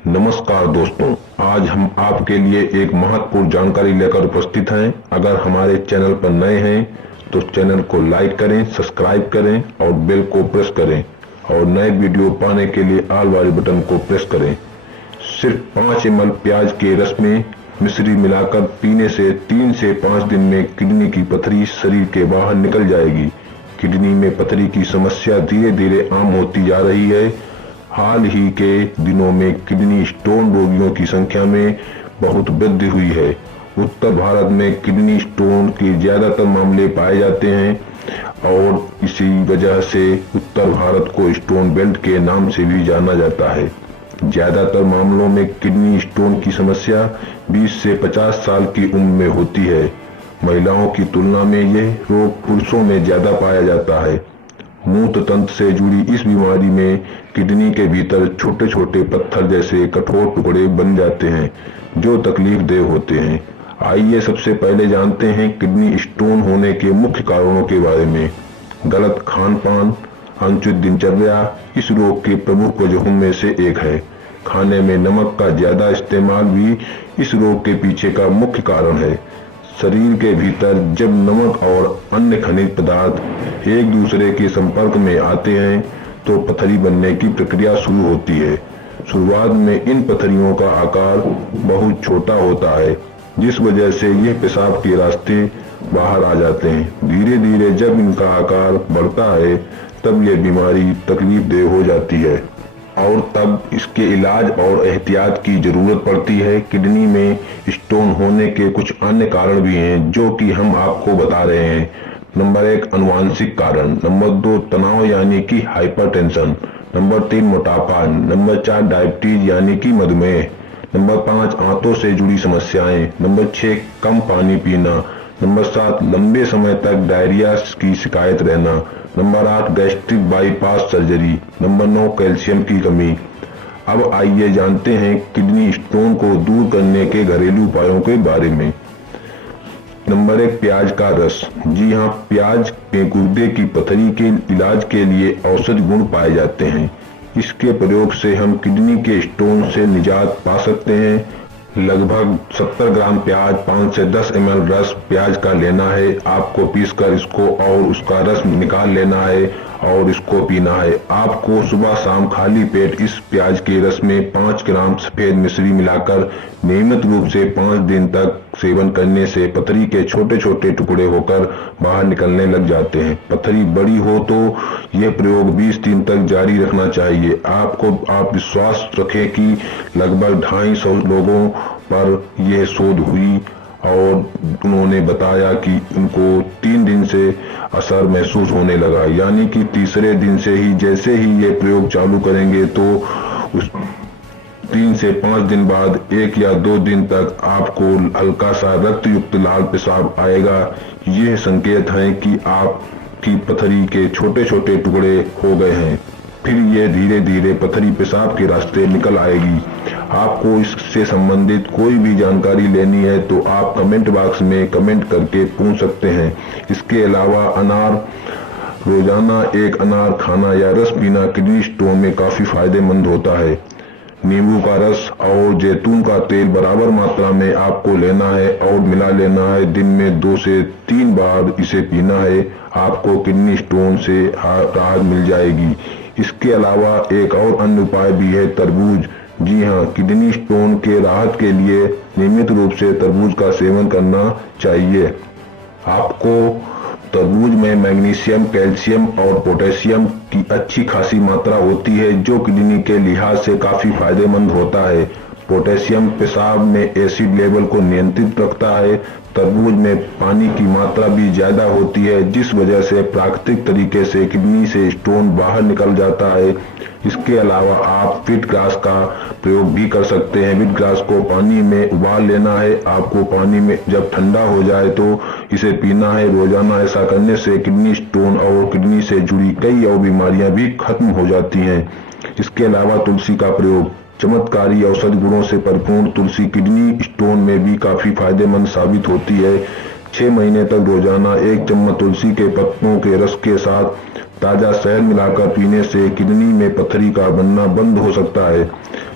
नमस्कार दोस्तों, आज हम आपके लिए एक महत्वपूर्ण जानकारी लेकर उपस्थित हैं। अगर हमारे चैनल पर नए हैं तो चैनल को लाइक करें, सब्सक्राइब करें और बेल को प्रेस करें और नए वीडियो पाने के लिए ऑल वाले बटन को प्रेस करें। सिर्फ 5 ml प्याज के रस में मिश्री मिलाकर पीने से 3 से 5 दिन में किडनी की पथरी शरीर के बाहर निकल जाएगी। किडनी में पथरी की समस्या धीरे धीरे आम होती जा रही है। हाल ही के दिनों में किडनी स्टोन रोगियों की संख्या में बहुत वृद्धि हुई है। उत्तर भारत में किडनी स्टोन के ज्यादातर मामले पाए जाते हैं और इसी वजह से उत्तर भारत को स्टोन बेल्ट के नाम से भी जाना जाता है। ज्यादातर मामलों में किडनी स्टोन की समस्या 20 से 50 साल की उम्र में होती है। महिलाओं की तुलना में यह रोग पुरुषों में ज्यादा पाया जाता है। मूत्र तंत्र से जुड़ी इस बीमारी में किडनी के भीतर छोटे छोटे पत्थर जैसे कठोर टुकड़े बन जाते हैं जो तकलीफ देह होते हैं। आइए सबसे पहले जानते हैं किडनी स्टोन होने के मुख्य कारणों के बारे में। गलत खान पान, अनुचित दिनचर्या इस रोग के प्रमुख वजहों में से एक है। खाने में नमक का ज्यादा इस्तेमाल भी इस रोग के पीछे का मुख्य कारण है। शरीर के भीतर जब नमक और अन्य खनिज पदार्थ एक दूसरे के संपर्क में आते हैं तो पथरी बनने की प्रक्रिया शुरू होती है। शुरुआत में इन पथरियों का आकार बहुत छोटा होता है, जिस वजह से यह पेशाब के रास्ते बाहर आ जाते हैं। धीरे धीरे जब इनका आकार बढ़ता है तब यह बीमारी तकलीफदेह हो जाती है और तब इसके इलाज और एहतियात की जरूरत पड़ती है। किडनी में स्टोन होने के कुछ अन्य कारण भी हैं जो कि हम आपको बता रहे हैं। नंबर 1 अनुवांशिक कारण, नंबर 2 तनाव यानी कि हाइपरटेंशन, नंबर 3 मोटापा, नंबर 4 डायबिटीज यानी कि मधुमेह, नंबर 5 आंतों से जुड़ी समस्याएं, नंबर 6 कम पानी पीना, नंबर 7 लंबे समय तक डायरिया की शिकायत रहना, number 8 gastric bypass surgery, number 9 calcium की कमी। अब आइए जानते हैं किडनी स्टोन को दूर करने के घरेलू उपायों के बारे में। नंबर 1 प्याज का रस। जी हाँ, प्याज के गुर्दे की पथरी के इलाज के लिए औषधि गुण पाए जाते हैं। इसके प्रयोग से हम किडनी के स्टोन से निजात पा सकते हैं। लगभग 70 ग्राम प्याज, 5 से 10 ml रस प्याज का लेना है। आपको पीसकर इसको और उसका रस निकाल लेना है और इसको पीना है। आपको सुबह शाम खाली पेट इस प्याज के रस में 5 ग्राम सफेद मिश्री मिलाकर नियमित रूप से 5 दिन तक सेवन करने से पथरी के छोटे छोटे टुकड़े होकर बाहर निकलने लग जाते हैं। पथरी बड़ी हो तो यह प्रयोग 20 दिन तक जारी रखना चाहिए। आप विश्वास रखें कि लगभग 250 लोगों पर यह शोध हुई और उन्होंने बताया कि उनको 3 दिन से असर महसूस होने लगा, यानी कि तीसरे दिन से ही जैसे ही ये प्रयोग चालू करेंगे तो उस 3 से 5 दिन बाद 1 या 2 दिन तक आपको हल्का सा रक्त युक्त लाल पेशाब आएगा। ये संकेत है कि आपकी पथरी के छोटे छोटे टुकड़े हो गए हैं। फिर ये धीरे धीरे पथरी पेशाब के रास्ते निकल आएगी। आपको इससे संबंधित कोई भी जानकारी लेनी है तो आप कमेंट बॉक्स में कमेंट करके पूछ सकते हैं। इसके अलावा रोजाना 1 अनार खाना या रस पीना किडनी स्टोन में काफी फायदेमंद होता है। नींबू का रस और जैतून का तेल बराबर मात्रा में आपको लेना है और मिला लेना है। दिन में 2 से 3 बार इसे पीना है। आपको किडनी स्टोन से राहत मिल जाएगी। इसके अलावा एक और अन्य उपाय भी है, तरबूज। जी हाँ, किडनी स्टोन के राहत के लिए नियमित रूप से तरबूज का सेवन करना चाहिए। आपको तरबूज में मैग्नीशियम, कैल्शियम और पोटेशियम की अच्छी खासी मात्रा होती है जो किडनी के लिहाज से काफी फायदेमंद होता है। पोटेशियम पेशाब में एसिड लेवल को नियंत्रित रखता है। तरबूज में पानी की मात्रा भी ज्यादा होती है जिस वजह से प्राकृतिक तरीके से किडनी से स्टोन बाहर निकल जाता है। इसके अलावा आप व्हीट ग्रास का प्रयोग भी कर सकते हैं। व्हीट ग्रास को पानी में उबाल लेना है। आपको पानी में जब ठंडा हो जाए तो इसे पीना है। रोजाना ऐसा करने से किडनी स्टोन और किडनी से जुड़ी कई और बीमारियां भी खत्म हो जाती हैं। इसके अलावा तुलसी का प्रयोग। चमत्कारी औषधि गुणों से परिपूर्ण तुलसी किडनी स्टोन में भी काफी फायदेमंद साबित होती है। 6 महीने तक रोजाना 1 चम्मच तुलसी के पत्तों के रस के साथ ताजा शहद मिलाकर पीने से किडनी में पथरी का बनना बंद हो सकता है।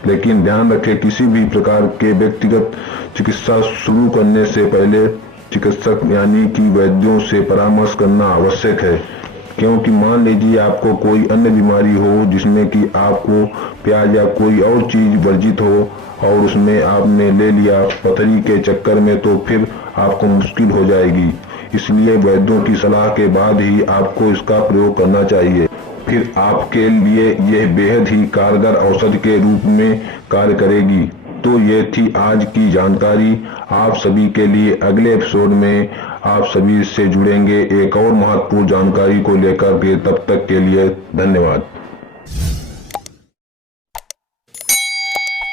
लेकिन ध्यान रखें, किसी भी प्रकार के व्यक्तिगत चिकित्सा शुरू करने से पहले चिकित्सक यानी कि वैद्यों से परामर्श करना आवश्यक है, क्योंकि मान लीजिए आपको कोई अन्य बीमारी हो जिसमें कि आपको प्याज या कोई और चीज वर्जित हो और उसमें आपने ले लिया पथरी के चक्कर में, तो फिर आपको मुश्किल हो जाएगी। इसलिए वैद्यों की सलाह के बाद ही आपको इसका प्रयोग करना चाहिए, फिर आपके लिए यह बेहद ही कारगर औषधि के रूप में कार्य करेगी। तो ये थी आज की जानकारी आप सभी के लिए। अगले एपिसोड में आप सभी से जुड़ेंगे एक और महत्वपूर्ण जानकारी को लेकर के। तब तक के लिए धन्यवाद।